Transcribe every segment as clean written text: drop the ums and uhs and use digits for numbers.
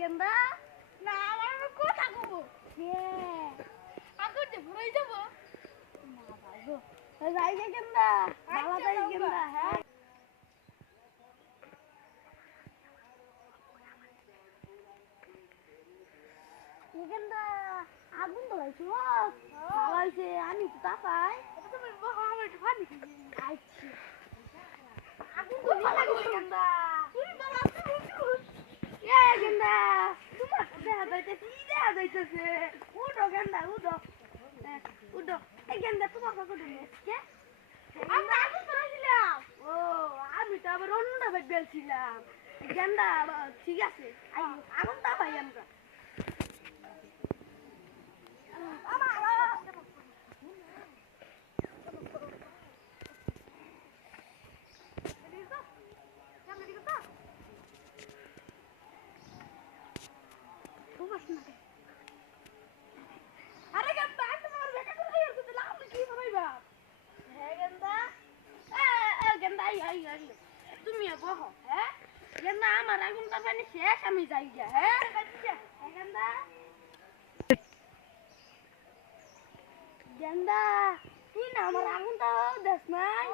গেন্দা না আমার কথা কব কে আগুন যে ভরে যাব না বাবু যাই গেন্দা ভালো যাই গেন্দা হ্যাঁ গেন্দা আগুন তো লাইছো ভালো হইছে আমি তো তাপাই এটা তুমি আমার একটু পানি খাই আইছি আগুন খুব ভালো লাগছে গেন্দা তুমি বাবা এ গেন্দা তোমার দেখা যাইতেছে উঠো গেন্দা উঠো উঠো এই গেন্দা তোমার কাছে কে আমরা আগুন ধরেছিলাম ও আমি তো আবার অন্যটা বেলছিলাম গেন্দা ঠিক আছে আগুন তা ভাই আমরা আরে গেন্দা তোমার বেটা কোথায় গেছে তাহলে আমি কি ভাইবা হ্যাঁ গেন্দা গেন্দা আই তুমি বহো হ্যাঁ গেন্দা আমার আগুন তা পানি শেষ আমি যাই গা হ্যাঁ গেন্দা গেন্দা তুই না আমার আগুন তা দেখ নাই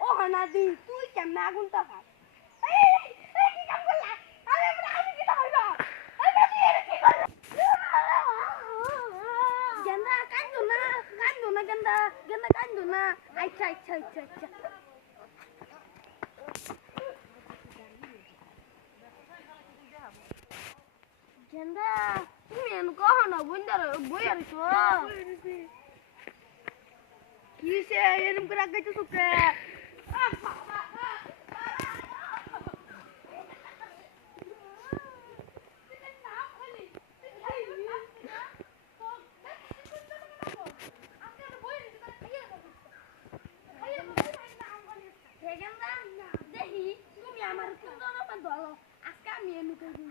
ও হনা দি তুই কেমনে আগুন তা ভাই কি কাম করলা আরে আমি কি ভাইবা আমি কি করব গেন্দা কান্দো না গেন্দা গেন্দা কান্দো না আচ্ছা গেন্দা তুমি এন কহ না বই আর তো কিসে এরকম করে আগাইতে সুকে দেখি তুমি আমার কোন ধরনের দল আজকে আমি এমনি করি